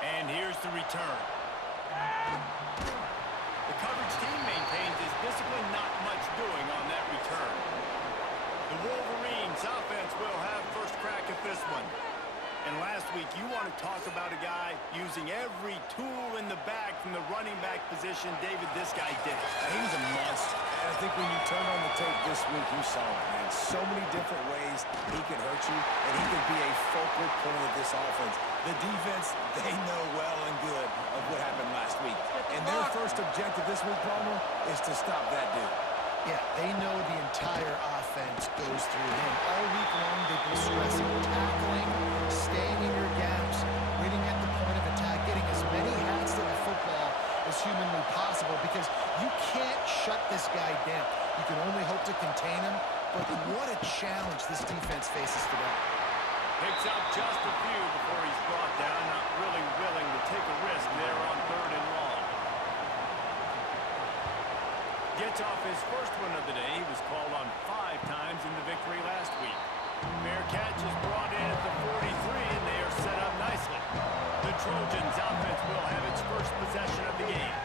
And here's the return. The coverage team maintains this discipline, not much doing on that return. The Wolverines offense will have first crack at this one. And last week, you want to talk about a guy using every tool in the bag from the running back position. David, this guy did it. He was a monster. And I think when you turned on the tape this week, you saw it, man. So many different ways he could hurt you, and he could be a focal point of this offense. The defense, they know well and good of what happened last week. And their first objective this week, Palmer, is to stop that dude. Yeah, they know the entire offense goes through him. All week long, they've been stressing tackling, staying in your gaps, waiting at the point of attack, getting as many hats to the football as humanly possible, because you can't shut this guy down. You can only hope to contain him, but what a challenge this defense faces today. Picks up just a few before he's brought down, not really willing to take a risk there on 3rd and long. Gets off his first one of the day. He was called on 5 times in the victory last week. Fair catch is brought in at the 43, and they are set up nicely. The Trojans offense will have its first possession of the game.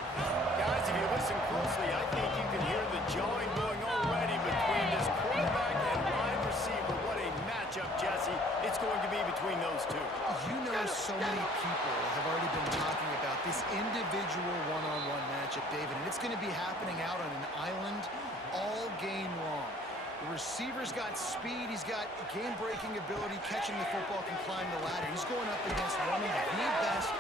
Guys, if you listen closely, I think you can hear the jawing going already between this quarterback and wide receiver. What a matchup, Jesse. It's going to be between those two. You know, so many people have already been talking about this individual one-on-one matchup, David, and it's going to be happening out on an island all game long. The receiver's got speed, he's got game-breaking ability, catching the football, can climb the ladder. He's going up against one of the best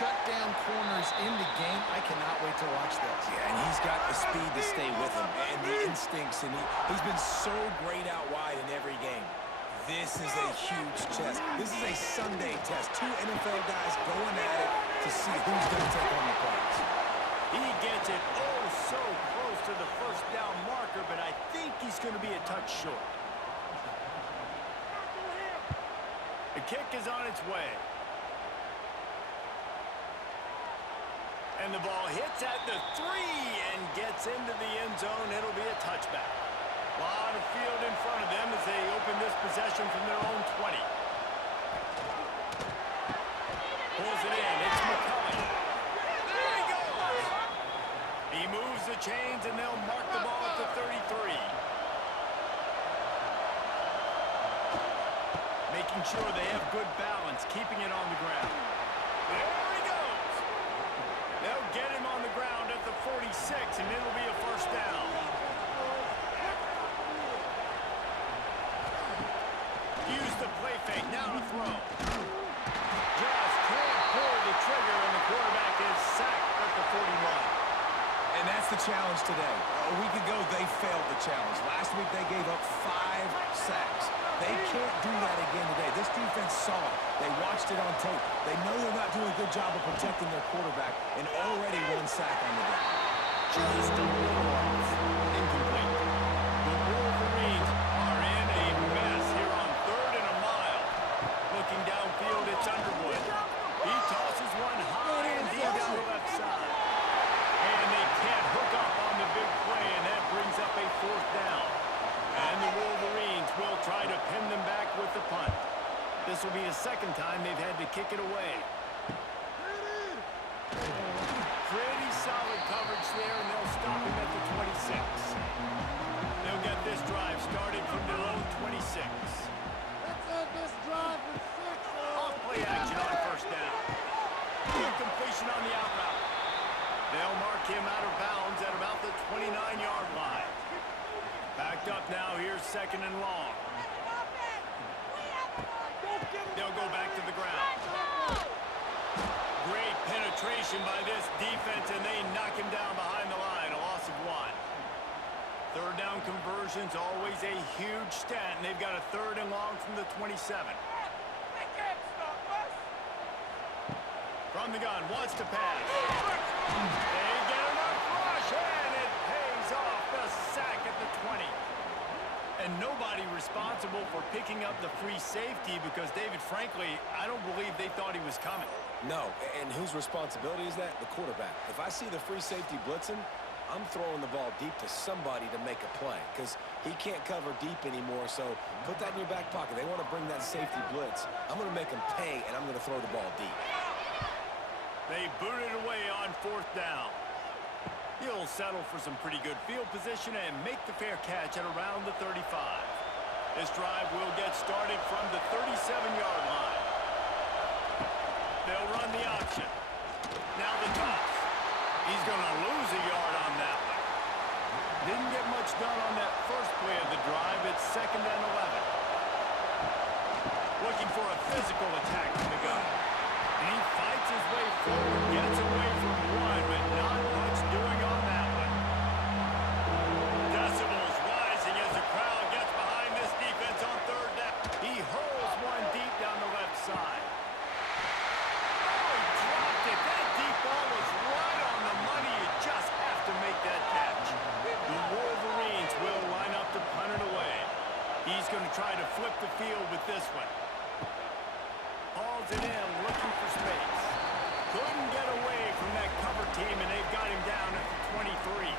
shutdown corners in the game. I cannot wait to watch this. Yeah, and he's got the speed to stay with him and the instincts, and he's been so great out wide in every game. This is a huge test. This is a Sunday test. 2 NFL guys going at it to see who's going to take on the prize. He gets it so close to the first down marker, but I think he's going to be a touch short. The kick is on its way. And the ball hits at the 3 and gets into the end zone. It'll be a touchback. A lot of field in front of them as they open this possession from their own 20. Pulls it in. It's McCullough. There he goes. He moves the chains, and they'll mark the ball at the 33. Making sure they have good balance, keeping it on the ground. There he goes. They'll get him on the ground at the 46, and it'll be a first down. Use the play fake, now to throw. Just can't pull the trigger, and the quarterback is sacked at the 41. And that's the challenge today. A week ago, they failed the challenge. Last week, they gave up 5 sacks. They can't do that again today. This defense saw it. They watched it on tape. They know they're not doing a good job of protecting their quarterback, and already 1 sack on the day. Just a little off. Incomplete. The Wolverines are in a mess here on 3rd and a mile. Looking downfield, it's Underwood. He tosses one high and deep down the left side. And they can't hook up on the big play, and that brings up a 4th down. And the Wolverines will try to pin them back with the punt. This will be the 2nd time they've had to kick it away. Pretty solid coverage there, and they'll stop him at the 26. They'll get this drive started from their own 26. Let's end this drive with 6. Off-play action on 1st down. Good completion on the out route. They'll mark him out of bounds at about the 29-yard line. Backed up now, here's 2nd and long. They'll go back to the ground. Great penetration by this defense, and they knock him down behind the line, a loss of 1. 3rd down conversion's always a huge stat, and they've got a 3rd and long from the 27. From the gun, wants to pass. They get enough rush, and it pays off the sack at the 20. And nobody responsible for picking up the free safety because, David, frankly, I don't believe they thought he was coming. No, and whose responsibility is that? The quarterback. If I see the free safety blitzing, I'm throwing the ball deep to somebody to make a play because he can't cover deep anymore, so put that in your back pocket. They want to bring that safety blitz. I'm going to make them pay, and I'm going to throw the ball deep. They boot it away on 4th down. He'll settle for some pretty good field position and make the fair catch at around the 35. This drive will get started from the 37-yard line. They'll run the option. Now the toss. He's going to lose a yard on that one. Didn't get much done on that first play of the drive. It's 2nd and 11. Looking for a physical attack from the gun. And he fights his way forward, gets away from one, but not much doing on that one. Decibels rising as the crowd gets behind this defense on 3rd down. He hurls one deep down the left side. Oh, he dropped it. That deep ball was right on the money. You just have to make that catch. The Wolverines will line up to punt it away. He's going to try to flip the field with this one. Hauls it in, looking for space. Couldn't get away from that cover team, and they've got him down at the 23.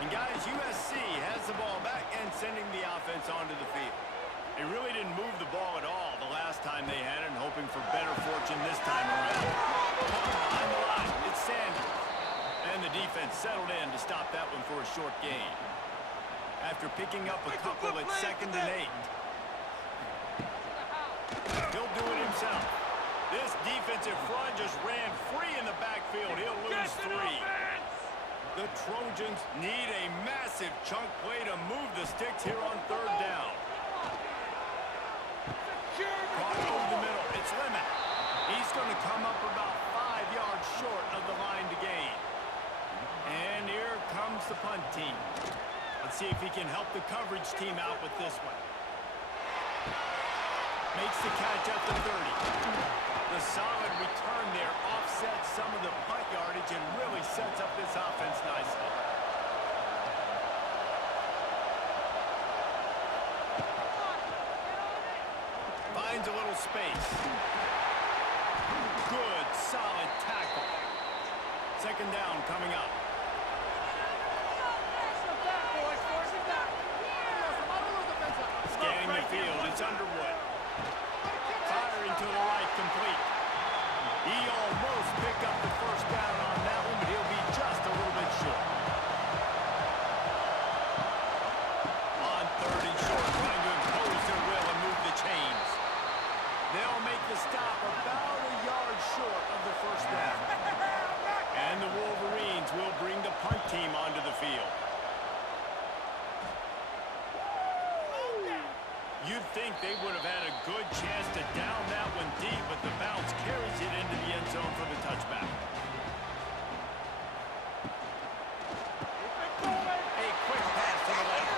And guys, USC has the ball back and sending the offense onto the field. They really didn't move the ball at all the last time they had it, and hoping for better fortune this time around. On the line, it's Sanders. And the defense settled in to stop that one for a short gain. After picking up a couple at 2nd and 8. He'll do it himself. This defensive front just ran free in the backfield. He'll lose 3. The Trojans need a massive chunk play to move the sticks here on 3rd down. Caught over the middle. It's Lemon. He's going to come up about 5 yards short of the line to gain. And here comes the punt team. Let's see if he can help the coverage team out with this one. Makes the catch at the 30. The solid return there offsets some of the punt yardage and really sets up this offense nicely. Finds a little space. Good, solid tackle. 2nd down coming up. Scanning the field, it's Underwood. Firing to the right, complete. He almost picked up the 1st down on that one, but he'll be just a little bit short. On 3rd and short, trying to impose their will and move the chains. They'll make the stop about a yard short of the 1st down. And the Wolverines will bring the punt team onto the field. You'd think they would have had a good chance to down that one deep, but the bounce carries it into the end zone for the touchback. A quick pass to the left.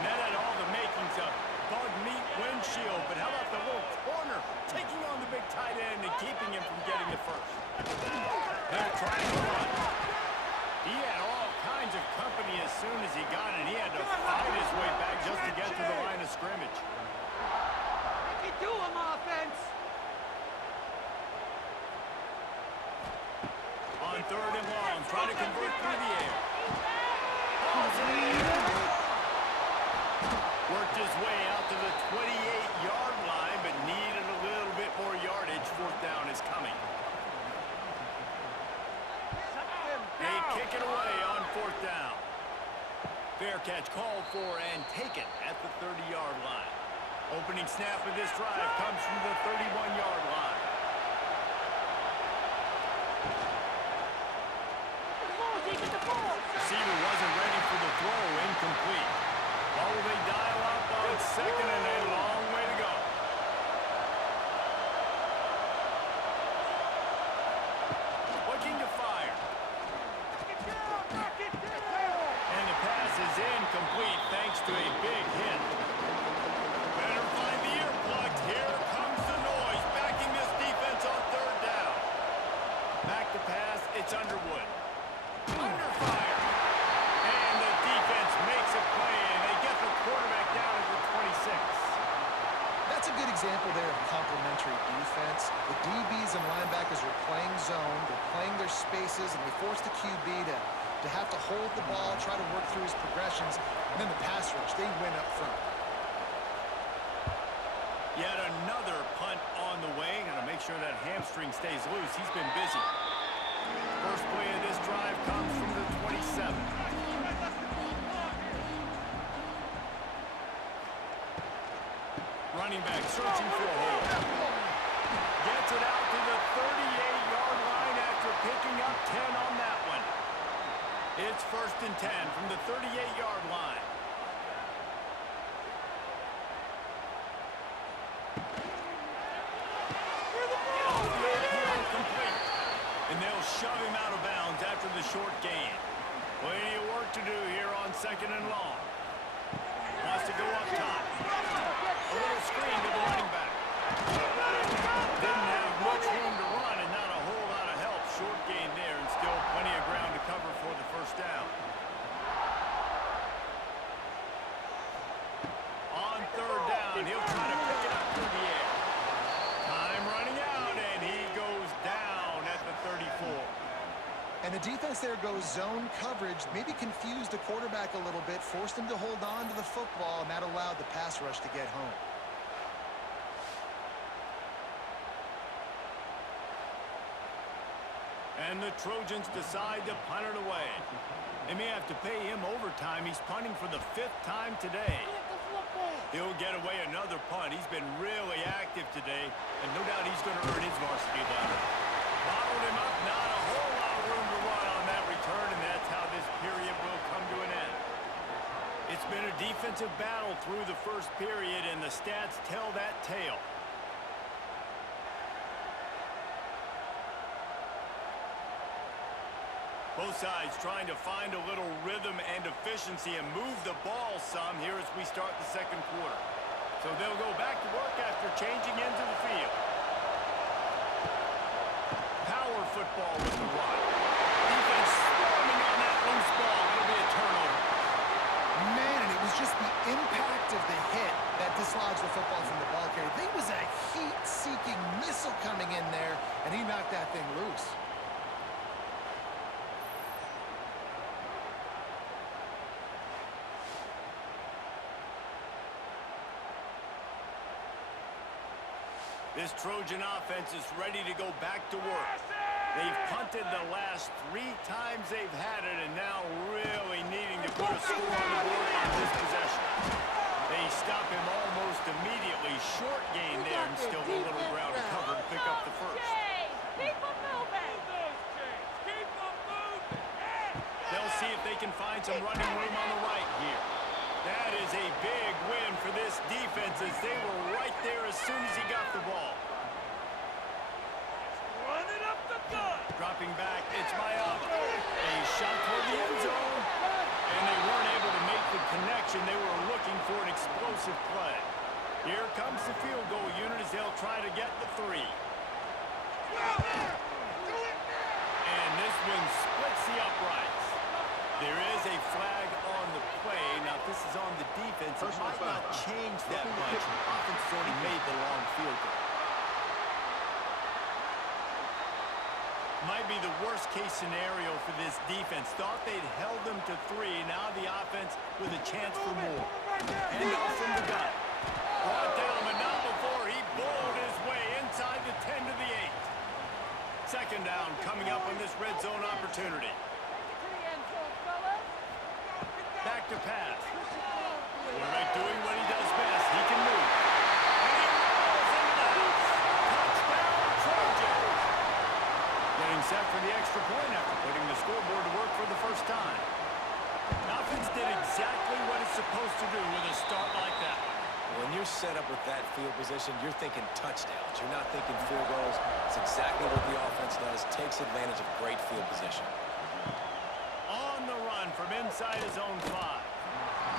And that had all the makings of bug meat windshield, but how about the little corner taking on the big tight end and keeping him from getting the first? They're trying to run. He had all kinds of company as soon as he got it. He had to fight his way back just to get to the line of scrimmage. What you do him, offense? On 3rd and long, trying to convert through the air. Worked his way out to the 28-yard line, but needed a little bit more yardage. 4th down is coming. They kick it away on 4th down. Fair catch called for and taken at the 30-yard line. Opening snap of this drive comes from the 31-yard line. Receiver wasn't ready for the throw, incomplete. What will they dial up on 2nd and a long way to go? Looking to fire. And the pass is incomplete thanks to a big hit. Better find the earplugs. Here comes the noise, backing this defense on 3rd down. Back to pass, it's Underwood. Under fire. And the defense makes a play, and they get the quarterback down at the 26. That's a good example there of complementary defense. The DBs and linebackers are playing zone, they're playing their spaces, and they force the QB to have to hold the ball, try to work through his progressions, and then the pass rush, they win up front. Yet another punt on the way. Got to make sure that hamstring hamstring stays loose. He's been busy. First play of this drive comes from the 27. Running back searching for a hole. Gets it out to the 38-yard line after picking up 10 on that one. It's 1st and 10 from the 38-yard line. Complete. And they'll shove him out of bounds after the short gain. Plenty of work to do here on 2nd and long. Wants to go up top. A little screen to the running back. Didn't have much room to run and not a whole lot of help. Short gain there and still plenty of ground to cover for the first down. On 3rd down, he'll try to pick it up through the air. Time running out, and he goes down at the 34. And the defense there goes zone coverage, maybe confused the quarterback a little bit, forced him to hold on to the football, and that allowed the pass rush to get home. And the Trojans decide to punt it away. They may have to pay him overtime. He's punting for the 5th time today. He'll get away another punt. He's been really active today, and no doubt he's going to earn his varsity ladder. Bottled him up, not a whole lot of room to run on that return, and that's how this period will come to an end. It's been a defensive battle through the first period, and the stats tell that tale. Both sides trying to find a little rhythm and efficiency and move the ball some here as we start the 2nd quarter. So they'll go back to work after changing into the field. Power football with the run. Defense swarming on that loose ball. It'll be a turnover. Man, and it was just the impact of the hit that dislodged the football from the ball carrier. There was a heat-seeking missile coming in there, and he knocked that thing loose. This Trojan offense is ready to go back to work. They've punted the last 3 times they've had it, and now really needing to put a score on the board on this possession. They stop him almost immediately. Short gain there, and still a little ground to cover to pick up the first. Keep them moving. They'll see if they can find some running room on the right here. That is a big win for this defense as they were right there as soon as he got the ball. Running up the gut. Dropping back, it's Mayava. A shot toward the end zone, and they weren't able to make the connection. They were looking for an explosive play. Here comes the field goal unit as they'll try to get the 3. And this one splits the uprights. There is a flag on the play. Now, if this is on the defense, it might not change that much. Offense has already made the long field goal. Might be the worst-case scenario for this defense. Thought they'd held them to 3. Now the offense with a chance for more. And off from the gun. Brought down, but not before he bowled his way inside the 10 to the 8. 2nd down coming up on this red zone opportunity. Back to pass. Quarterback doing what he does best. He can move. And he rolls into the house. Touchdown, Trojans. Getting set for the extra point after putting the scoreboard to work for the first time. Offense did exactly what it's supposed to do with a start like that. When you're set up with that field position, you're thinking touchdowns. You're not thinking field goals. It's exactly what the offense does. Takes advantage of great field position. From inside his own 5.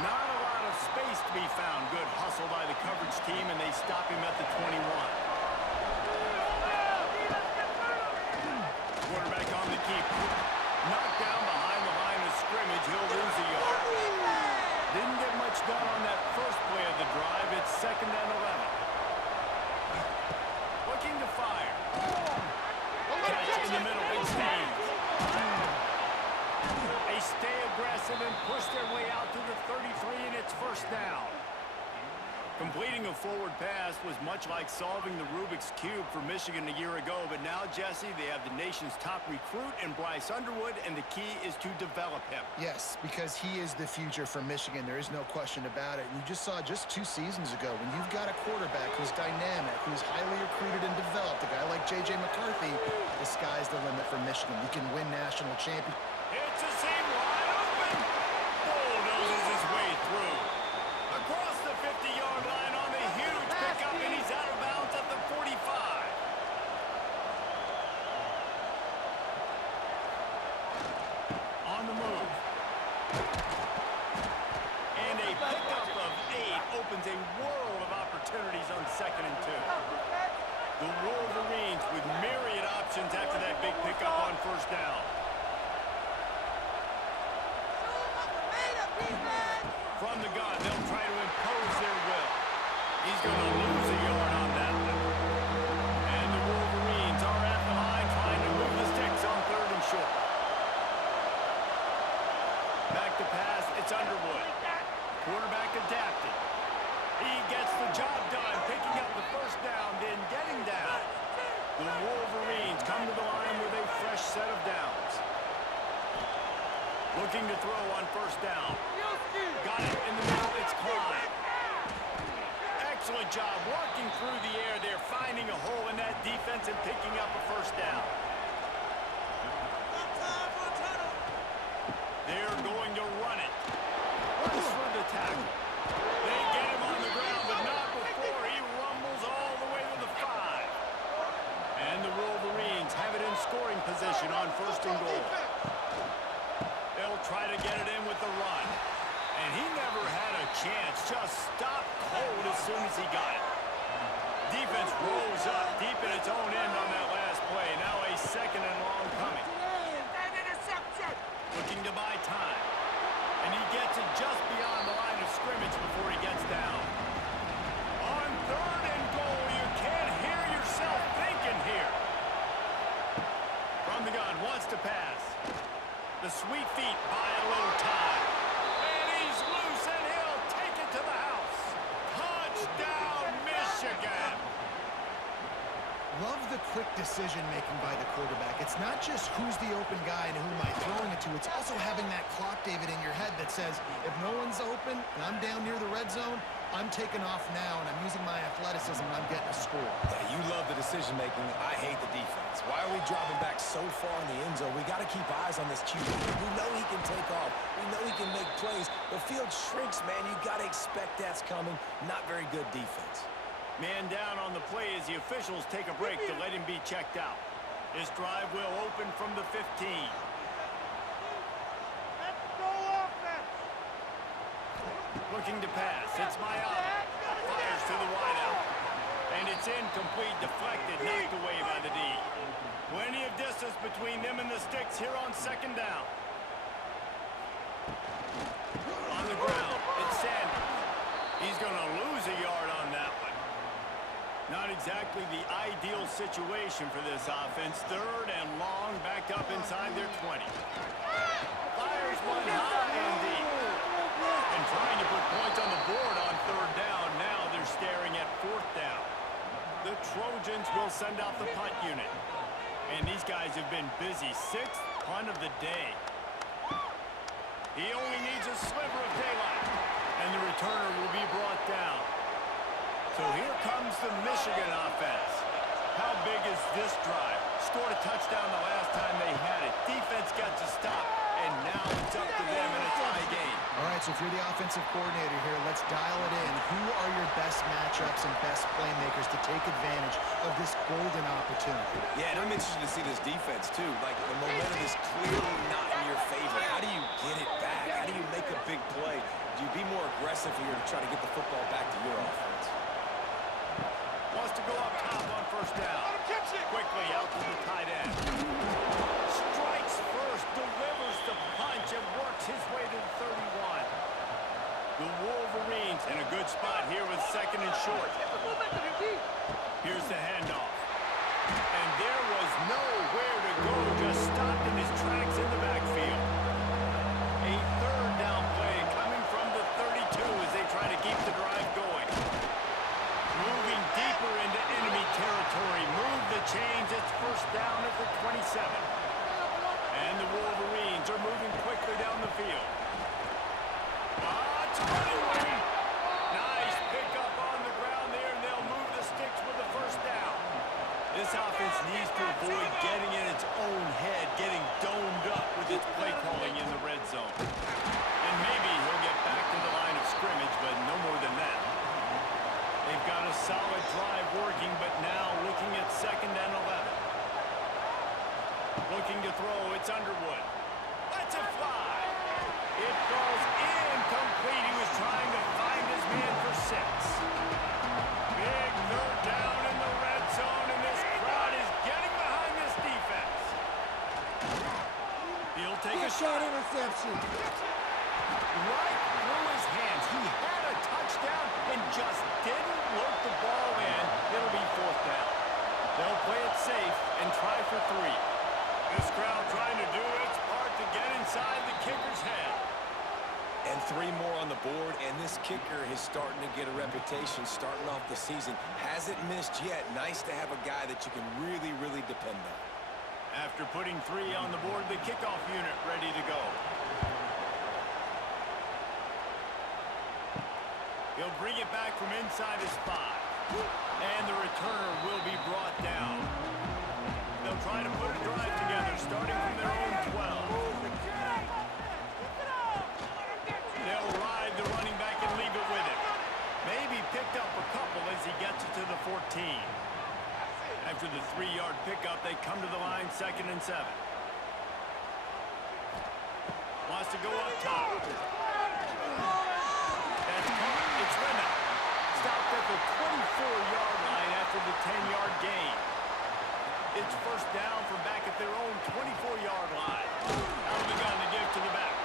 Not a lot of space to be found. Good hustle by the coverage team, and they stop him at the 21. Quarterback on the keeper. Knocked down behind the line of scrimmage. He'll lose a yard. Didn't get much done on that first play of the drive. It's 2nd and 11. Looking to fire. Catch in the middle. It's Haynes. They stay aggressive and push their way out to the 33, and it's 1st down. Completing a forward pass was much much like solving the Rubik's Cube for Michigan a year ago, but now, Jesse, they have the nation's top recruit in Bryce Underwood, and the key is to develop him. Yes, because he is the future for Michigan. There is no question about it. You just saw just 2 seasons ago when you've got a quarterback who's dynamic, who's highly recruited and developed, a guy like J.J. McCarthy, the sky's the limit for Michigan. You can win national championships. It's a seam wide open. Bulldozes his way through. Across the 50-yard line on the huge pickup, and he's out of bounds at the 45. On the move. And a pickup of 8 opens a world of opportunities on 2nd and 2. The Wolverines with myriad options after that big pickup on 1st down. From the gun, they'll try to impose their will. He's going to lose a yard on that one. And the Wolverines are at the line trying to move the sticks on 3rd and short. Back to pass, it's Underwood. Quarterback adapted. He gets the job done, picking up the 1st down, then getting down. The Wolverines come to the line with a fresh set of downs. Looking to throw on 1st down. Got it in the middle, it's Klein. Excellent job working through the air there, finding a hole in that defense and picking up a 1st down. They're going to run it. Runs for the tackle. They get him on the ground, but not before he rumbles all the way to the 5. And the Wolverines have it in scoring position on 1st and goal. They'll try to get it in with the run. And he never had a chance. Just stopped cold as soon as he got it. Defense rolls up deep in its own end on that last play. Now a 2nd and long coming. Looking to buy time. And he gets it just beyond the line of scrimmage before he gets down. On 3rd and goal, you can't hear yourself thinking here. From the gun, wants to pass. The sweet feet buy a little time. And he's loose, and he'll take it to the house. Touchdown, Michigan! Love the quick decision-making by the quarterback. It's not just who's the open guy and who am I throwing it to. It's also having that clock, David, in your head that says, if no one's open and I'm down near the red zone, I'm taking off now, and I'm using my athleticism, and I'm getting a score. Yeah, you love the decision-making. I hate the defense. Why are we dropping back so far in the end zone? We got to keep eyes on this QB. We know he can take off. We know he can make plays. The field shrinks, man. You got to expect that's coming. Not very good defense. Man down on the play as the officials take a break to let him be checked out. This drive will open from the 15. Looking to pass. It's Mayala. Fires to the wideout. And it's incomplete, deflected, knocked away by the D. Plenty of distance between them and the sticks here on 2nd down. On the ground, it's Sanders. He's going to lose a yard on that one. Not exactly the ideal situation for this offense. 3rd and long, backed up inside their 20. Fires one high and deep. And trying to put points on the board on 3rd down. Now they're staring at 4th down. The Trojans will send out the punt unit. And these guys have been busy. 6th punt of the day. He only needs a sliver of daylight. And the returner will be brought down. So here comes the Michigan offense. How big is this drive? Scored a touchdown the last time they had it. Defense gets a stop, and now it's up to them in a tie game. All right, so if you're the offensive coordinator here, let's dial it in. Who are your best matchups and best playmakers to take advantage of this golden opportunity? Yeah, and I'm interested to see this defense, too. Like, the momentum is clearly not in your favor. How do you get it back? How do you make a big play? Do you be more aggressive here to try to get the football back to your offense? Wants to go up top on 1st down. Quickly out to the tight end. Strikes first, delivers the punch, and works his way to the 31. The Wolverines in a good spot here with 2nd and short. Here's the handoff. And there was nowhere to go, just stopped in his tracks in the backfield. A 3rd down play coming from the 32 as they try to keep the drive going. Moving deeper change. It's first down at the 27. And the Wolverines are moving quickly down the field. It's running room. Nice pickup on the ground there, and they'll move the sticks with the first down. This offense needs to avoid getting in its own head, getting domed up with its play calling in the red zone. And maybe he'll get back to the line of scrimmage, but no more than that. They've got a solid drive working, but now looking at 2nd and 11. Looking to throw, it's Underwood. Lets it fly. It goes incomplete. He was trying to find his man for 6. Big 3rd down in the red zone, and this crowd is getting behind this defense. He'll take a shot. Interception. Right through his hands. He had a touchdown and just didn't look the ball in. It'll be 4th down. They'll play it safe and try for 3. This crowd trying to do its part to get inside the kicker's head. And 3 more on the board, and this kicker is starting to get a reputation starting off the season. Hasn't missed yet. Nice to have a guy that you can really, really depend on. After putting 3 on the board, the kickoff unit ready to go. He'll bring it back from inside his 5. And the returner will be brought down. They'll try to put a drive together, starting from their own 12. They'll ride the running back and leave it with him. Maybe picked up a couple as he gets it to the 14. After the 3-yard pickup, they come to the line, 2nd and 7. Wants to go up top. That's caught. It's Lemon. Stopped at the 24-yard line after the 10-yard gain. It's first down from back at their own 24-yard line. Out of the gun to give to the back.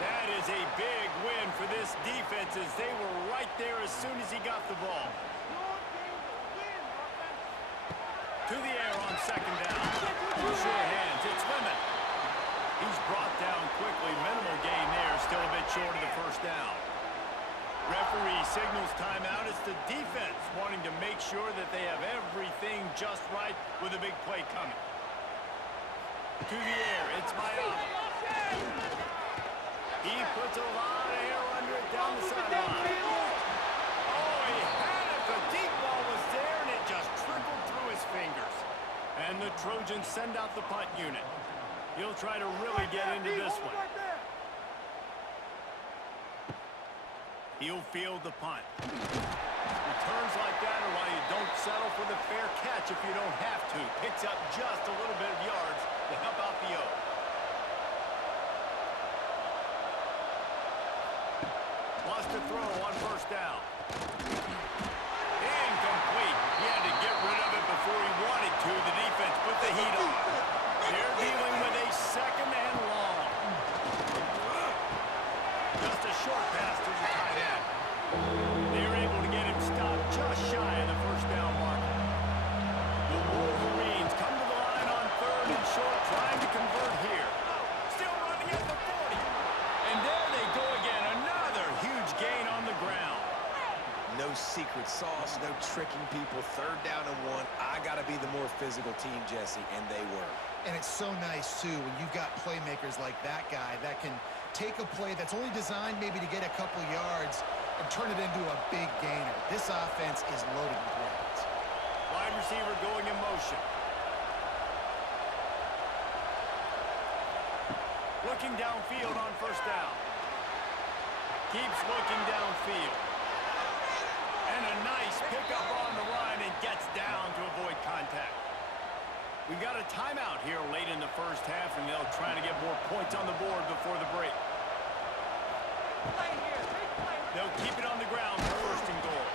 That is a big win for this defense as they were right there as soon as he got the ball. To the air on 2nd down. Sure hands. It's Lemon. He's brought down quickly. Minimal gain there. Still a bit short of the first down. Referee signals timeout. It's the defense wanting to make sure that they have everything just right with a big play coming. To the air. It's Mayala. He puts a lot of air under it down the sideline. Oh, he had it. The deep ball was there, and it just trickled through his fingers. And the Trojans send out the punt unit. He'll try to really get into this one. He'll field the punt. Returns like that are why you don't settle for the fair catch if you don't have to. Picks up just a little bit of yards to help out the O. Wants to throw on first down. Incomplete. He had to get rid of it before he wanted to. The defense put the heat on. They're dealing with a 2nd and long. Just a short pass to the tight end. They're able to get him stopped just shy of the first down marker. The Wolverines come to the line on 3rd and short, trying to convert here. Still running at the 40. And there they go again. Another huge gain on the ground. No secret sauce, no tricking people. 3rd down and 1. I got to be the more physical team, Jesse, and they were. And it's so nice, too, when you've got playmakers like that guy that can take a play that's only designed maybe to get a couple yards and turn it into a big gainer. This offense is loaded with weapons. Wide receiver going in motion. Looking downfield on first down. Keeps looking downfield. And a nice pickup on the line and gets down to avoid contact. We've got a timeout here late in the first half, and they'll try to get more points on the board before the break. They'll keep it on the ground for 1st and goal.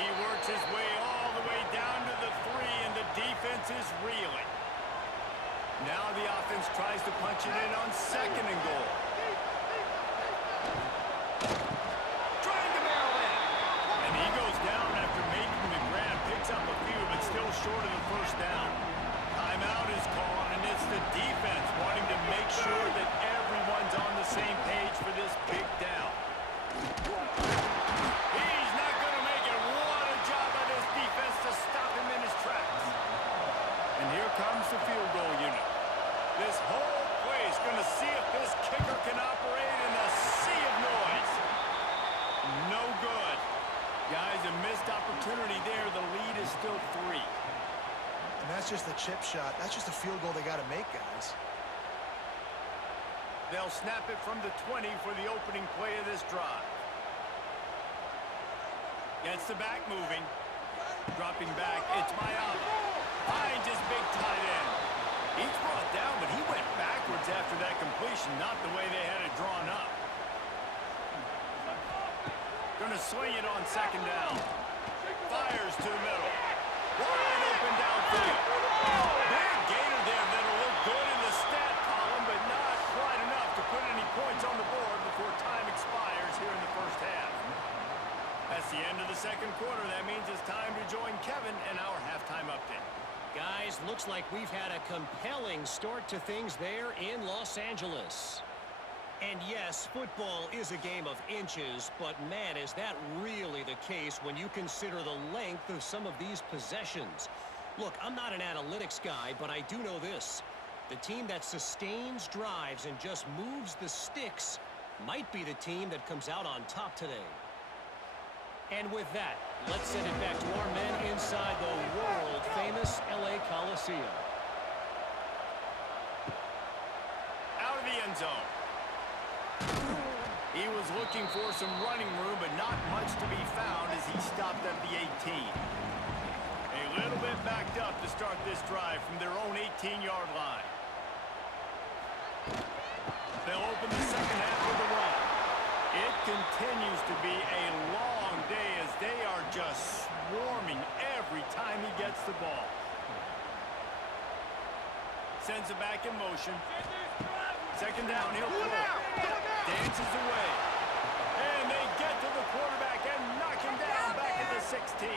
He works his way all the way down to the 3, and the defense is reeling. Now the offense tries to punch it in on 2nd and goal. Trying to barrel in. And he goes down after making the grab. Picks up a few, but still short of the first down. Timeout is called, and it's the defense wanting to make sure that everyone's on the same page for this big down. He's not going to make it. What a job by this defense to stop him in his tracks. This whole play is going to see if this kicker can operate in the sea of noise. No good. Guys, a missed opportunity there. The lead is still 3. And that's just a chip shot. That's just a field goal they got to make, guys. They'll snap it from the 20 for the opening play of this drive. Gets the back moving. Dropping back, it's Miami. Finds his big tight end. He's brought down, but he went backwards after that completion, not the way they had it drawn up. Gonna swing it on second down. Fires to the middle. Wide open downfield. Big gainer there that'll look good in the stat column, but not quite enough to put any points on the board before time expires here in the first half. That's the end of the second quarter. That means it's time to join Kevin in our halftime update. Guys, looks like we've had a compelling start to things there in Los Angeles. And yes, football is a game of inches, but man, is that really the case when you consider the length of some of these possessions. Look, I'm not an analytics guy, but I do know this. The team that sustains drives and just moves the sticks might be the team that comes out on top today. And with that, let's send it back to our men inside the world-famous LA Coliseum. Out of the end zone. He was looking for some running room, but not much to be found as he stopped at the 18. A little bit backed up to start this drive from their own 18-yard line. They'll open the second half with a run. It continues to be a long day as they are just swarming every time he gets the ball. Sends it back in motion. Second down, he'll throw. Dances away. And they get to the quarterback and knock him down back at the 16.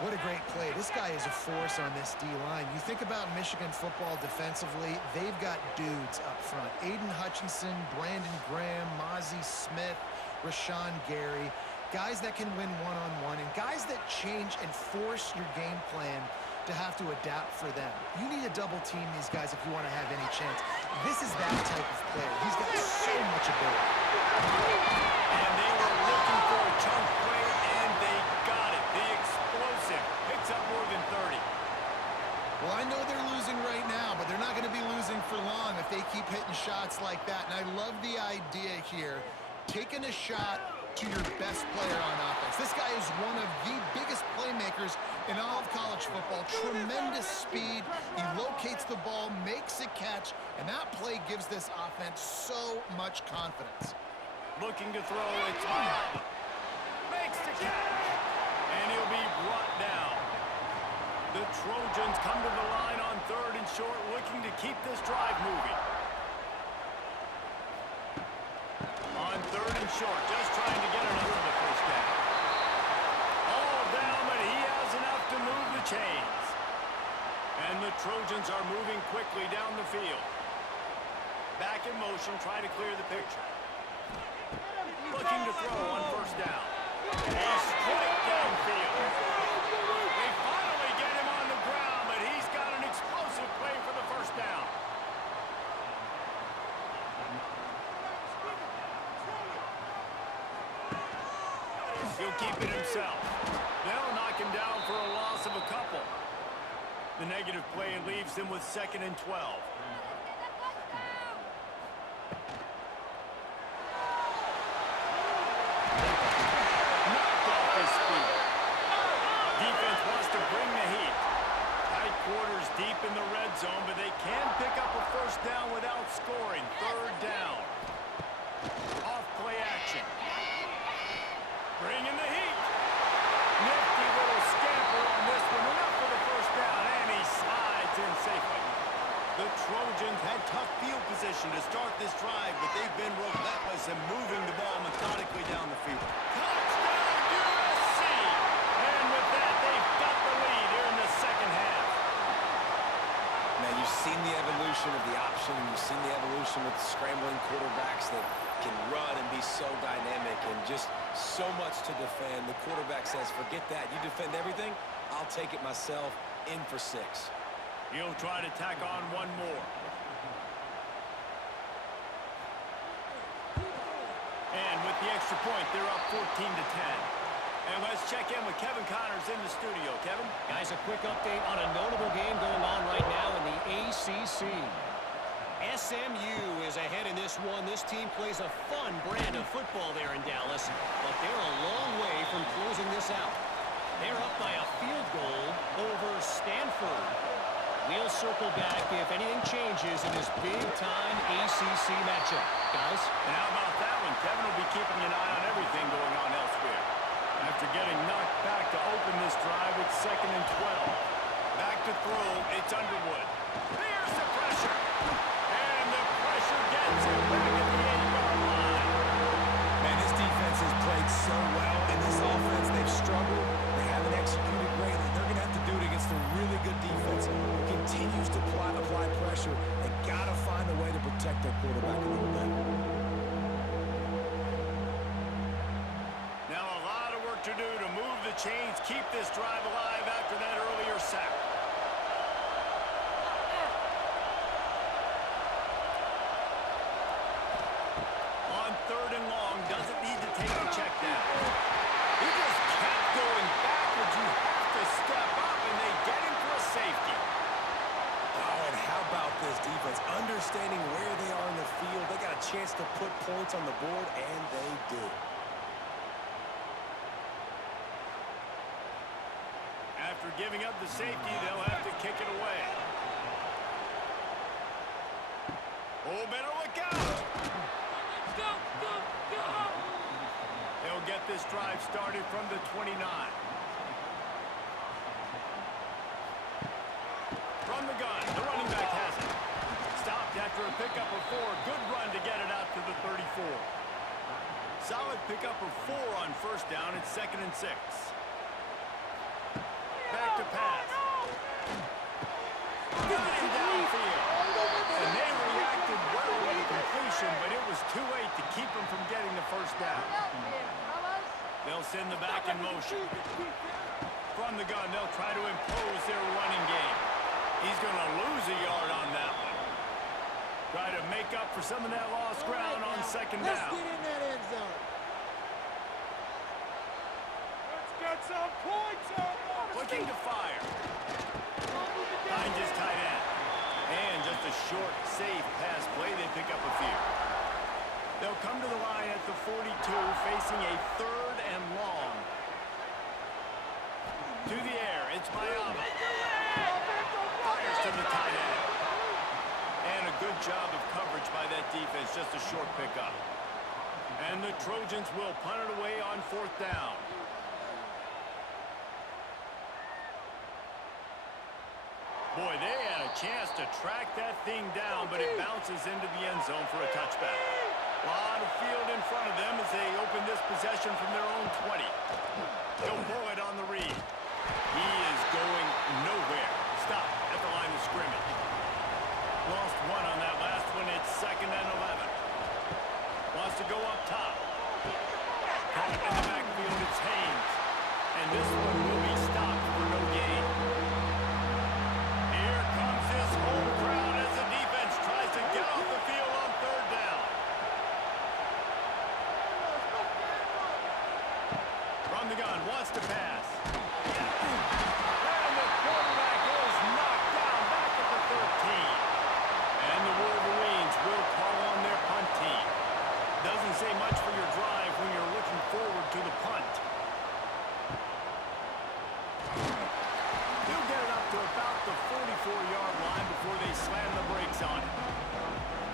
What a great play. This guy is a force on this D-line. You think about Michigan football defensively, they've got dudes up front. Aiden Hutchinson, Brandon Graham, Mozzie Smith, Rashawn Gary. Guys that can win one-on-one and guys that change and force your game plan to have to adapt for them. You need to double team these guys if you want to have any chance. This is that type of player. He's got so much ability. And they were looking for a chunk play, and they got it. The explosive picks up more than 30. Well, I know they're losing right now, but they're not going to be losing for long if they keep hitting shots like that. And I love the idea here, taking a shot to your best player on offense. This guy is one of the biggest playmakers in all of college football. Tremendous speed. He locates the ball, makes a catch, and that play gives this offense so much confidence. Looking to throw, it's Miami. Makes the catch. And he'll be brought down. The Trojans come to the line on third and short, looking to keep this drive moving. On third and short, just trying to get another of the first down. All down, but he has enough to move the chains. And the Trojans are moving quickly down the field. Back in motion, trying to clear the picture. Looking to throw on first down. A straight downfield. They finally get him on the ground, but he's got an explosive play for the first down. He'll keep it himself. They'll knock him down for a loss of a couple. The negative play leaves them with 2nd and 12. Knocked off his feet. Defense wants to bring the heat. Tight quarters deep in the red zone, but they can pick up a first down without scoring. Third down. Off play action. Bringing the heat. Nifty little scamper on this one. Enough for the first down, and he slides in safely. The Trojans had tough field position to start this drive, but they've been relentless in moving the ball methodically down the field. Touchdown, USC! And with that, they've got the lead here in the second half. Now, you've seen the evolution of the option, and you've seen the evolution with scrambling quarterbacks that can run and be so dynamic and just so much to defend. The quarterback says, forget that. You defend everything, I'll take it myself. In for 6. He'll try to tack on one more. with the extra point. They're up 14-10. And let's check in with Kevin Connors in the studio. Kevin? Guys, a quick update on a notable game going on right now in the ACC. SMU is ahead in this one. This team plays a fun brand of football there in Dallas, but they're a long way from closing this out. They're up by a field goal over Stanford. We'll circle back if anything changes in this big-time ACC matchup. Guys? And how about that one? Kevin will be keeping an eye on everything going on elsewhere. After getting knocked back to open this drive, it's 2nd and 12. Back to throw, it's Underwood. There's the pressure. And the pressure gets him back at the 8-yard line. Man, this defense has played so well. In this offense, they've struggled. They haven't executed greatly. They're going to have to do it against a really good defense who continues to apply pressure. They got to find a way to protect their quarterback a little bit. Now a lot of work to do to move the chains, keep this drive alive after that earlier sack. On 3rd and long, doesn't need to take a check down. He just kept going backwards. You have to step up, and they get him for a safety. Oh, and how about this defense? Understanding where they are in the field. They got a chance to put points on the board, and they do. After giving up the safety, they'll have to kick it away. Oh, better look out! Go, go, go! They'll get this drive started from the 29. From the gun, the running back has it. Stopped after a pickup of 4. Good run to get it out to the 34. Solid pickup of 4 on 1st down. It's 2nd and 6. Back to pass. Got him downfield. And they reacted well with the completion, but it was too late to keep him from getting the 1st down. They'll send the back in motion. From the gun, they'll try to impose their running game. He's going to lose a yard on that one. Try to make up for some of that lost ground on 2nd down. Let's get in that end zone. Let's get some points on Looking to fire. Finds his tight end. And just a short, safe pass play. They pick up a few. They'll come to the line at the 42, facing a 3rd and long. To the air. It's Miami. Fires to the tight end. And a good job of coverage by that defense. Just a short pickup. And the Trojans will punt it away on 4th down. Boy, they had a chance to track that thing down, but it bounces into the end zone for a touchback. A lot of field in front of them as they open this possession from their own 20. He'll pull it on the read. He is going nowhere. Stop at the line of scrimmage. Lost 1 on that last one. It's 2nd and 11. Wants to go up top. Caught in the backfield, it's Haynes. And this one will be stopped for no gain. Here comes his home crowd as the defense tries to get off the field on 3rd down. From the gun, wants to pass. And the quarterback is knocked down back at the 13. And the Wolverines will call on their punt team. Doesn't say much for your drive when you're looking forward to the punt. He'll get it up to about the 44-yard line before they slam the brakes on it.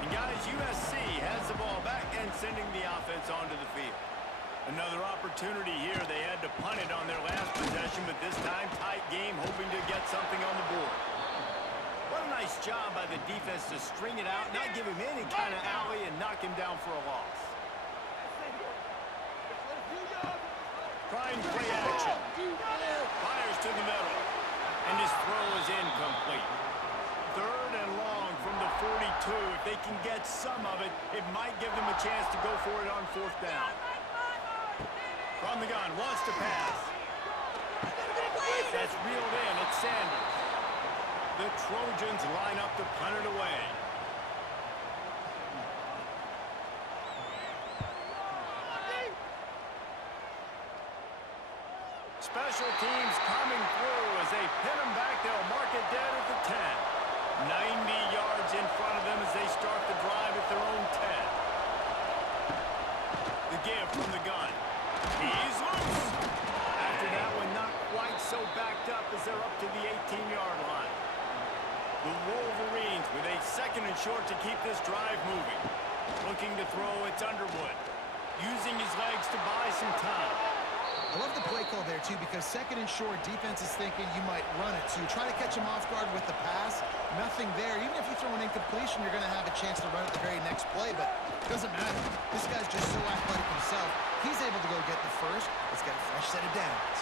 And guys, USC has the ball back and sending the offense onto the field. Another opportunity here. They had to punt it on their last possession, but this time tight game, hoping to get something on the board. What a nice job by the defense to string it out, not give him any kind of alley, and knock him down for a loss. Trying play action. Fires to the middle. And his throw is incomplete. 3rd and long from the 42. If they can get some of it, it might give them a chance to go for it on 4th down. From the gun, wants to pass. That's reeled in. It's Sanders. The Trojans line up to punt it away. The Wolverines with a 2nd and short to keep this drive moving. Looking to throw, it's Underwood. Using his legs to buy some time. I love the play call there, too, because 2nd and short, defense is thinking you might run it. So you try to catch him off guard with the pass. Nothing there. Even if you throw an incompletion, you're going to have a chance to run it the very next play, but it doesn't matter. This guy's just so athletic himself. He's able to go get the first. Let's get a fresh set of downs.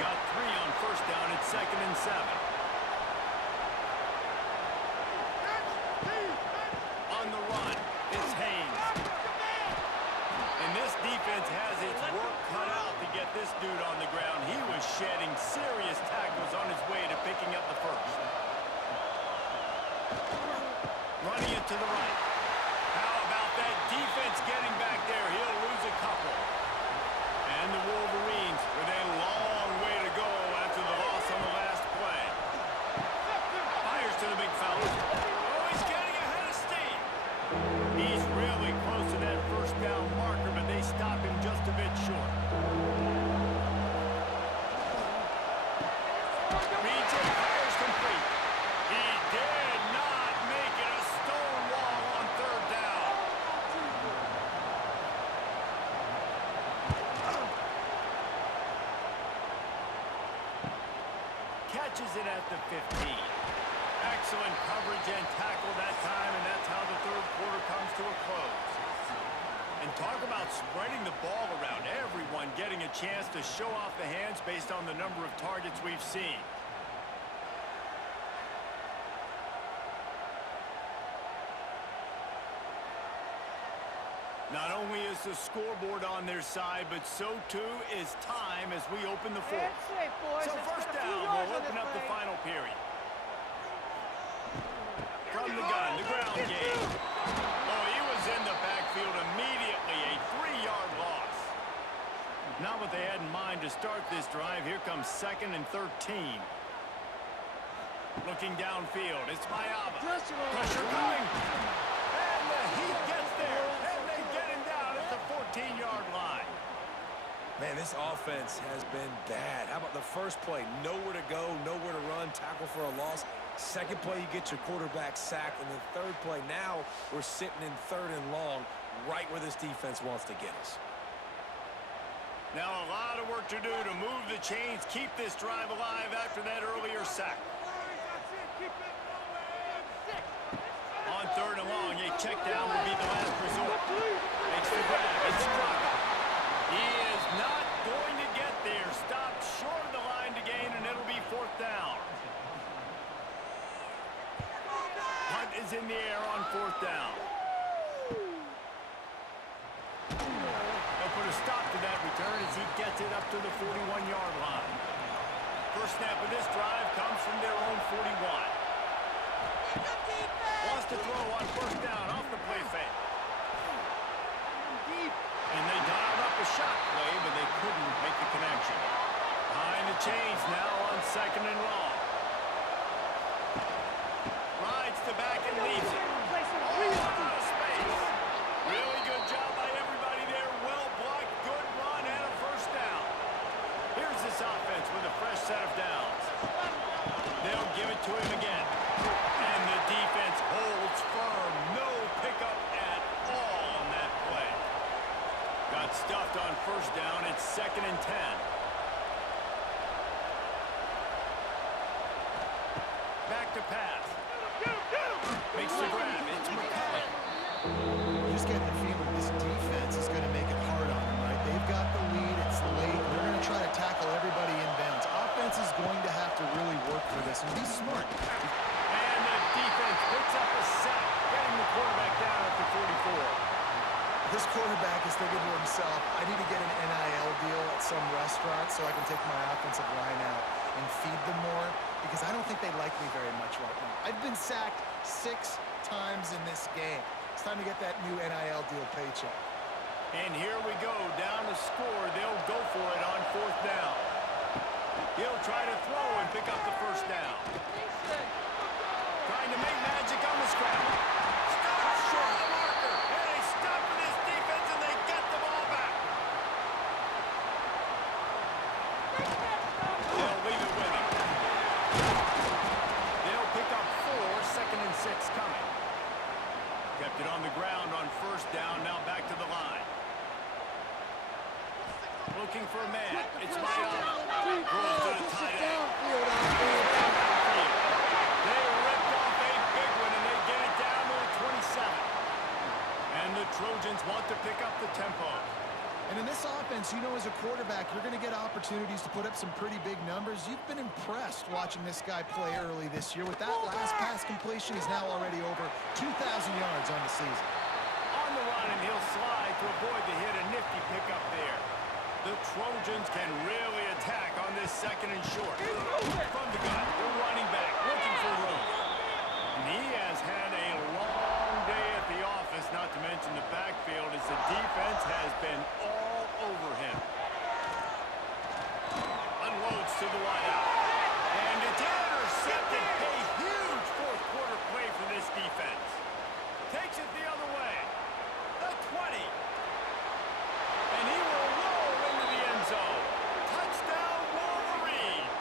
Got 3 on 1st down at 2nd and 7. On the run, it's Haynes. And this defense has its work cut out to get this dude on the ground. He was shedding serious tackles on his way to picking up the first. Running it to the right. How about that defense getting back there? He'll lose a couple. And the Wolverines with a long way to go after the loss on the last play. Fires to the big fella. Oh, he's getting ahead of steam. He's really close to that 1st down marker, but they stop him just a bit short. BJ fires complete. He did not make it. A stone wall on 3rd down. Catches it at the 15. Excellent coverage and tackle that time, and that's how the 3rd quarter comes to a close. And talk about spreading the ball around. Everyone getting a chance to show off the hands based on the number of targets we've seen. Not only is the scoreboard on their side, but so too is time as we open the 4th. So 1st down will open up the final period. From the gun, the ground game. Oh, he was in the backfield immediately. A 3-yard loss. Not what they had in mind to start this drive. Here comes 2nd and 13. Looking downfield. It's Mayava. Pressure coming. And he gets there. And they get him down at the 14-yard line. Man, this offense has been bad. How about the first play? Nowhere to go, nowhere to run, tackle for a loss. 2nd play, you get your quarterback sacked. And the 3rd play, now we're sitting in 3rd and long, right where this defense wants to get us. Now a lot of work to do to move the chains, keep this drive alive after that earlier sack. On 3rd and long, a check down will be the last resort. Makes the grab. It's struck. He is not going to get there. Stopped short of the line to gain, and it'll be 4th down. Punt is in the air on 4th down. They'll put a stop to that return as he gets it up to the 41-yard line. First snap of this drive comes from their own 41. Wants to throw on 1st down off the play fake. And they dialed up a shot play, but they couldn't make the connection. Behind the chains now on 2nd and long. Rides the back and leaves it. All out of space. Really good job by everybody there. Well blocked, good run, and a 1st down. Here's this offense with a fresh set of downs. They'll give it to him again. And the defense holds firm. No pickup at all on that play. Got stuffed on 1st down. It's 2nd and 10. Back to pass. Makes the grab. It's McCullough. You just get the feeling this defense is going to make it hard on them, right? They've got the lead. It's late. They're going to try to tackle everybody inbounds. Offense is going to have to really work for this and be smart. And the defense picks up a sack, getting the quarterback down at the 44. This quarterback is thinking to himself, I need to get an NIL deal at some restaurant so I can take my offensive line out and feed them more, because I don't think they like me very much right now. I've been sacked 6 times in this game. It's time to get that new NIL deal paycheck. And here we go, down to score. They'll go for it on 4th down. He'll try to throw and pick up the 1st down. Trying to make magic on the scramble. Stops short of the marker. And they stop for this defense, and they get the ball back. They'll leave it with him. They'll pick up 4 6 coming. Kept it on the ground on first down, now back to the line. Looking for a man. It's Mayana. Throws to the tight end. They ripped off a big one, and they get it down to the 27. And the Trojans want to pick up the tempo. And in this offense, you know, as a quarterback, you're going to get opportunities to put up some pretty big numbers. You've been impressed watching this guy play early this year. With that last pass completion, he's now already over 2,000 yards on the season. On the run, and he'll slide to avoid the hit. A nifty pickup there. The Trojans can really attack on this 2nd and short. From the gun, the running back looking for room. And he has had a long day at the office, not to mention the backfield, as the defense has been all over him. Unloads to the wideout. And it's intercepted. A huge 4th quarter play for this defense. Takes it the other way. The 20. And he will roll into the end zone. Touchdown, Wolverines.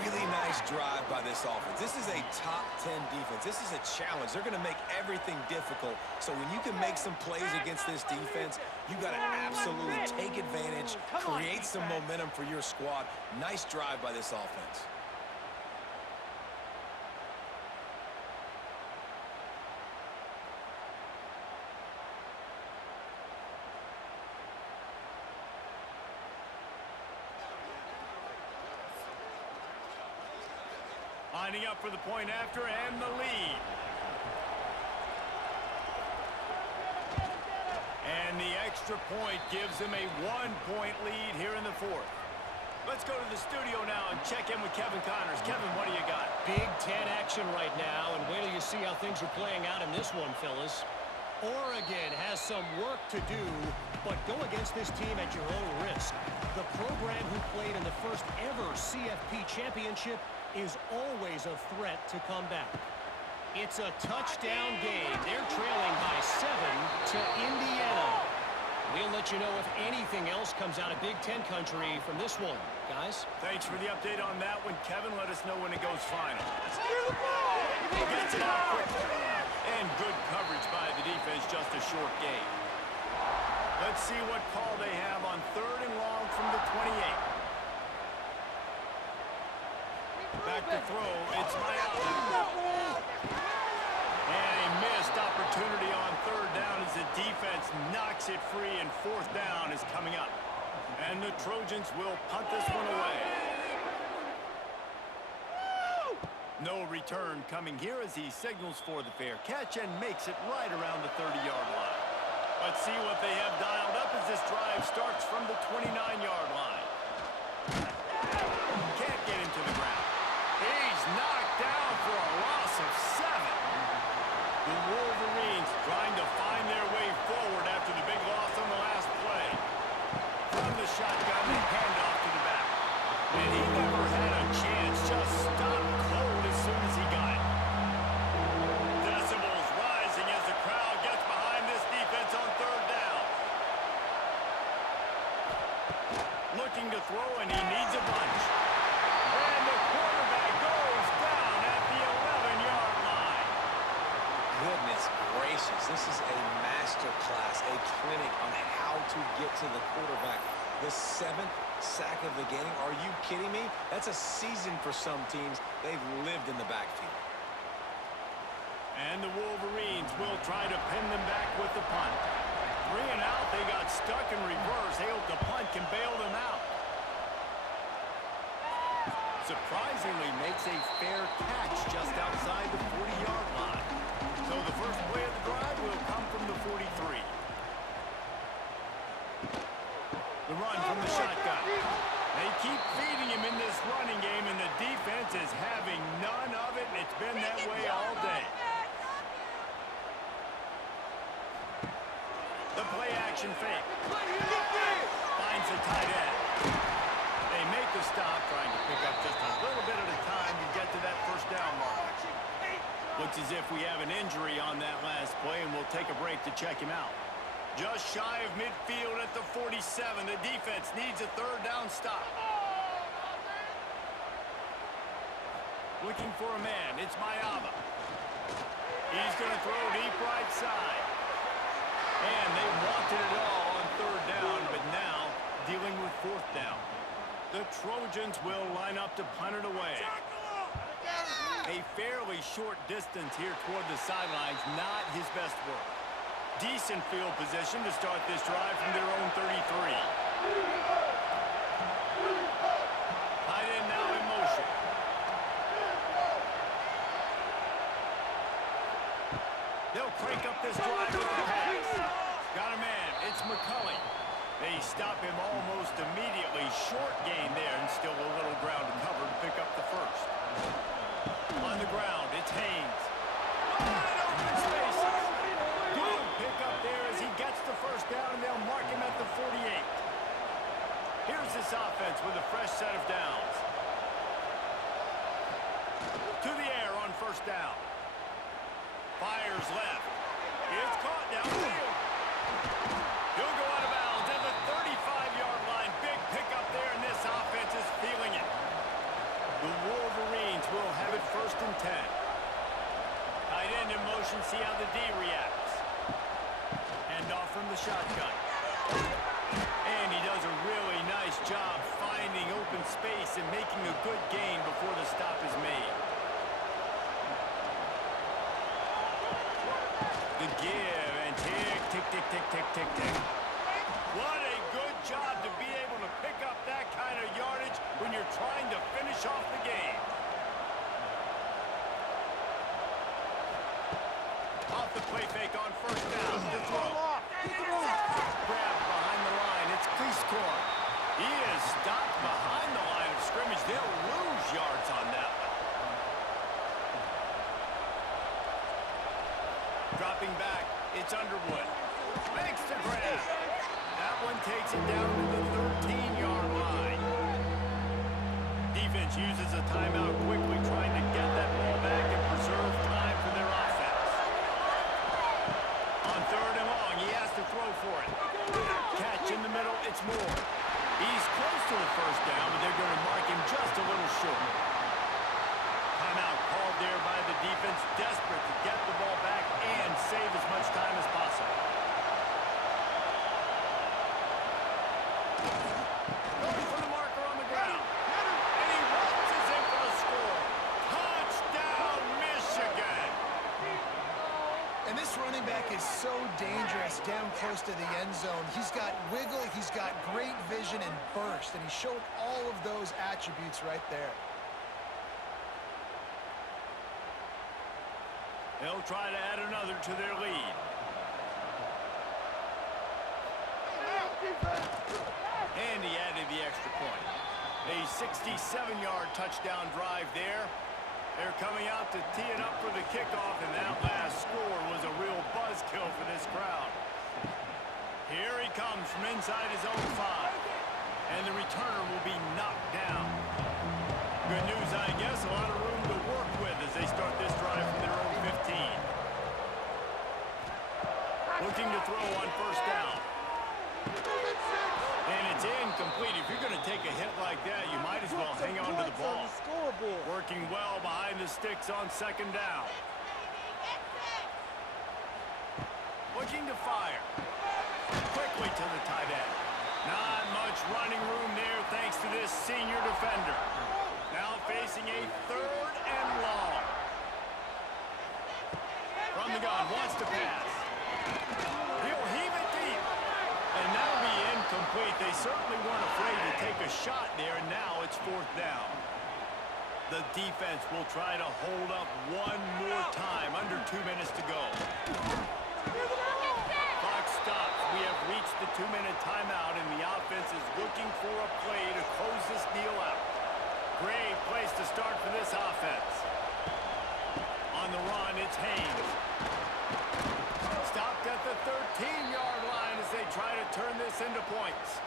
Really nice drive by this offense. This is a top 10 defense. This is a challenge. They're going to make everything difficult. So when you can make some plays against this defense, you got to absolutely take advantage, create some momentum for your squad. Nice drive by this offense. Lining up for the point after and the lead. And the extra point gives them a 1-point lead here in the 4th. Let's go to the studio now and check in with Kevin Connors. Kevin, what do you got? Big Ten action right now, and wait till you see how things are playing out in this one, fellas. Oregon has some work to do, but go against this team at your own risk. The program who played in the first ever CFP championship is always a threat to come back. It's a touchdown game. They're trailing by 7 to Indiana. We'll let you know if anything else comes out of Big Ten country from this one, guys. Thanks for the update on that one, Kevin. Let us know when it goes final. Gets it out quickly. And good coverage by the defense, just a short gain. Let's see what call they have on 3rd and long from the 28. Back to throw, it's Mayana. And a missed opportunity on 3rd down as the defense knocks it free, and 4th down is coming up. And the Trojans will punt this one away. No return coming here as he signals for the fair catch and makes it right around the 30-yard line. Let's see what they have dialed up as this drive starts from the 29-yard line. Can't get him to the ground. He's knocked down for a loss of 7. The Wolverines trying to find their way forward after the big loss on the last play. From the shotgun, the handoff to the back. And he never had a chance, just stopped cold as soon as he got it. Decibels rising as the crowd gets behind this defense on 3rd down. Looking to throw, and he needs a bunch. And the quarterback goes down at the 11-yard line. Goodness gracious, this is a master class, a clinic on how to get to the quarterback. The 7th sack of the game. Are you kidding me? That's a season for some teams. They've lived in the backfield. And the Wolverines will try to pin them back with the punt. 3 and out, they got stuck in reverse. They hope the punt can bail them out. Surprisingly makes a fair catch just outside the 40-yard line. So the first play of the drive will come from the 43. The run from the shotgun. They keep feeding him in this running game, and the defense is having none of it, and it's been that way all day. The play-action fake. Finds the tight end. They make the stop, trying to pick up just a little bit at a time to get to that first down mark. Looks as if we have an injury on that last play, and we'll take a break to check him out. Just shy of midfield at the 47. The defense needs a 3rd down stop. Looking for a man. It's Mayava. He's going to throw deep right side. And they wanted it all on third down, but now dealing with fourth down. The Trojans will line up to punt it away. A fairly short distance here toward the sidelines, not his best work. Decent field position to start this drive from their own 33. Tight end now in motion. They'll crank up this drive with the pass. Got a man. It's McCulley. They stop him almost immediately. Short gain there, and still a little ground to cover to pick up the first. On the ground, it's Haynes. Wide open spaces. Good pick up there as he gets the first down, and they'll mark him at the 48. Here's this offense with a fresh set of downs. To the air on first down. Fires left. It's caught downfield. He'll go out of bounds at the 35-yard line. Big pickup there, and this offense is feeling it. The Wolverines will have it first and 10. Tight end in motion, see how the D reacts. Hand off from the shotgun. And he does a really nice job finding open space and making a good gain before the stop is made. The give and tick, tick, tick, tick, tick, tick, tick. What a good job to be able to pick up that kind of yardage when you're trying to finish off the game. Off the play fake on first down. The throw. Grab behind the line. It's Cleescore. He is stopped behind the line of scrimmage. They'll lose yards on that one. Dropping back, it's Underwood. Makes the grab. That one takes it down to the 13-yard line. Defense uses a timeout quickly, trying to get that ball back and preserve time for their offense. On third and long, he has to throw for it. Catch in the middle, it's Moore. He's close to the first down, but they're going to mark him just a little short. Timeout called there by the defense, desperate to get the ball back and save as much time as possible. Going for the marker on the ground. And he waltzes in for the score. Touchdown, Michigan! And this running back is so dangerous down close to the end zone. He's got wiggle, he's got great vision and burst, and he showed all of those attributes right there. They'll try to add another to their lead. And he added the extra point. A 67-yard touchdown drive there. They're coming out to tee it up for the kickoff, and that last score was a real buzzkill for this crowd. Here he comes from inside his own 5. And the returner will be knocked down. Good news, I guess, a lot of room to work with as they start this drive from their own 15. Looking to throw on first down. And it's incomplete. If you're going to take a hit like that, you might as well hang on to the ball. Working well behind the sticks on second down. Looking to fire. Quickly to the tight end. Not much running room there thanks to this senior defender. Now facing a third and long. From the gun, wants to pass. He'll heave it deep. And that'll be incomplete. They certainly weren't afraid to take a shot there, and now it's fourth down. The defense will try to hold up one more time. Under 2 minutes to go. Clock stops. We have reached the 2-minute timeout, and the offense is looking for a play to close this deal out. Great place to start for this offense. On the run, it's Haynes. Stopped at the 13-yard line as they try to turn this into points.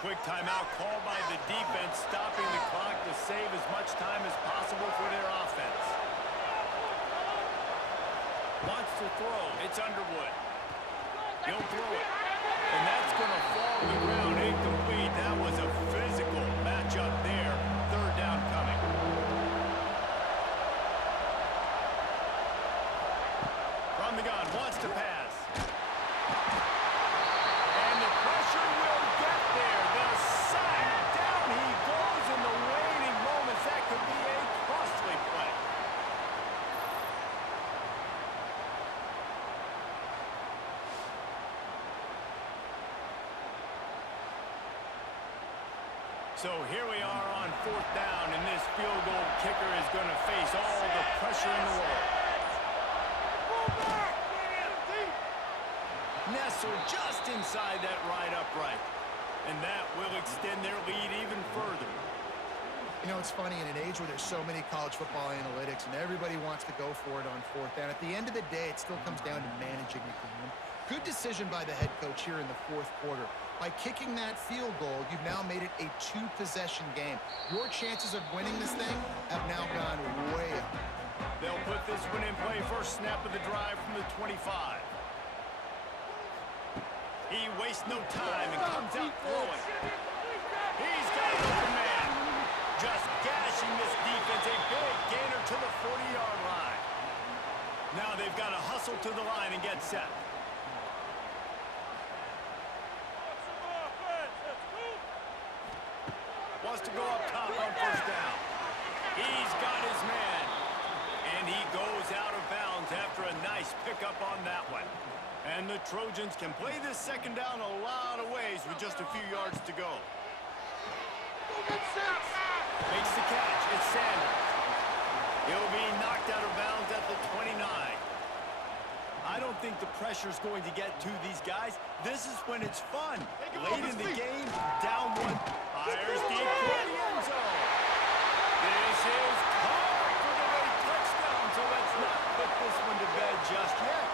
Quick timeout called by the defense, stopping the clock to save as much time as possible for their offense. Wants to throw. It's Underwood. He'll throw it. And that's going to fall to the ground. Incomplete. That was a physical matchup there. Third down coming. So here we are on 4th down, and this field goal kicker is going to face all the pressure in the world. Nestled just inside that right upright. And that will extend their lead even further. You know, it's funny, in an age where there's so many college football analytics and everybody wants to go for it on 4th down, at the end of the day, it still comes down to managing the game. Good decision by the head coach here in the 4th quarter. By kicking that field goal, you've now made it a 2-possession game. Your chances of winning this thing have now gone way up. They'll put this one in play. First snap of the drive from the 25. He wastes no time and comes out throwing. He's got an open man. Just gashing this defense. A big gainer to the 40-yard line. Now they've got to hustle to the line and get set. Wants to go up top on 1st down. He's got his man. And he goes out of bounds after a nice pickup on that one. And the Trojans can play this 2nd down a lot of ways with just a few yards to go. Makes the catch. It's Sanders. He'll be knocked out of bounds at the 29. I don't think the pressure's going to get to these guys. This is when it's fun. Late in the game, down one. Fires deep for the end zone. This is caught for the late touchdown, so let's not put this one to bed just yet.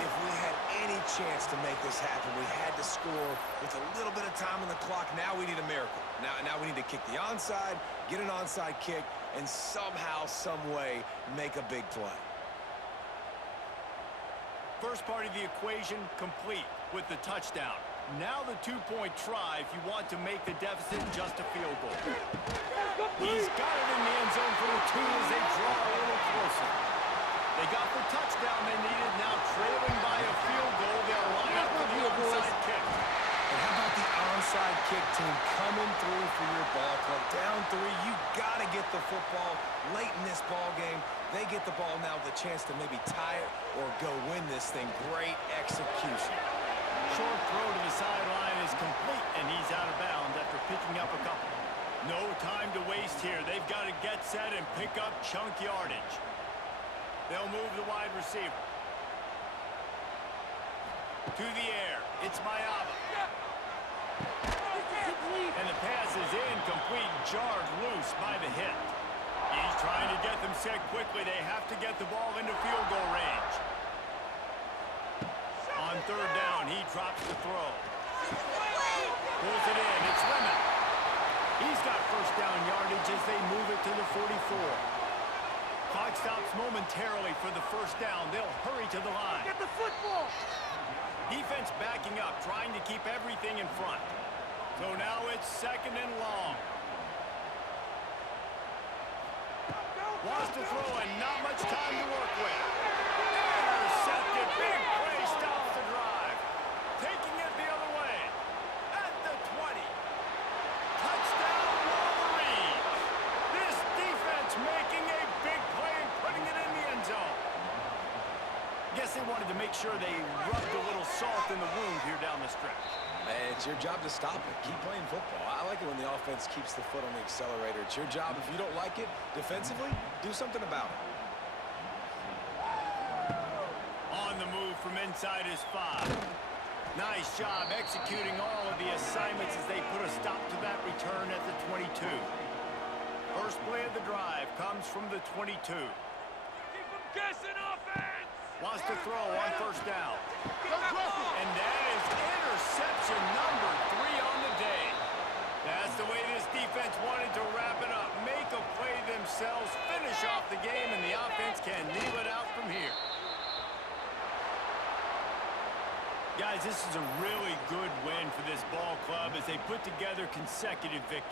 If we had any chance to make this happen, we had to score with a little bit of time on the clock. Now we need a miracle. Now we need to kick the onside, get an onside kick, and somehow, some way, make a big play. First part of the equation complete with the touchdown. Now the 2-point try if you want to make the deficit just a field goal. He's got it in the end zone for the 2 as they draw a little closer. They got the touchdown they needed. Now trailing by a field goal, they'll line up for the onside kick. And how about the onside kick team coming through for your ball club? Down 3, you got to get the football late in this ball game. They get the ball now with a chance to maybe tie it or go win this thing. Great execution. Short throw to the sideline is complete, and he's out of bounds after picking up a couple. No time to waste here. They've got to get set and pick up chunk yardage. They'll move the wide receiver. To the air. It's Mayava. And the pass is incomplete, jarred loose by the hit. He's trying to get them set quickly. They have to get the ball into field goal range. On 3rd down, he drops the throw. Pulls it in. It's Lemon. He's got 1st down yardage as they move it to the 44. Clock stops momentarily for the 1st down. They'll hurry to the line. Get the football! Defense backing up, trying to keep everything in front. So now it's 2nd and long. Wants to throw and not much time to work with. Intercepted. Big play stops the drive. Taking it the other way. At the 20. Touchdown Wolverines. This defense making a big play and putting it in the end zone. Guess they wanted to make sure they rubbed a little salt in the wound here down the stretch. It's your job to stop it. Keep playing football. I like it when the offense keeps the foot on the accelerator. It's your job. If you don't like it defensively, do something about it. On the move from inside his 5. Nice job executing all of the assignments as they put a stop to that return at the 22. First play of the drive comes from the 22. Keep them guessing, offense! Wants to throw on 1st down. And that is interception number 3 on the day. That's the way this defense wanted to wrap it up. Make a play themselves, finish off the game, and the offense can kneel it out from here. Guys, this is a really good win for this ball club as they put together consecutive victories.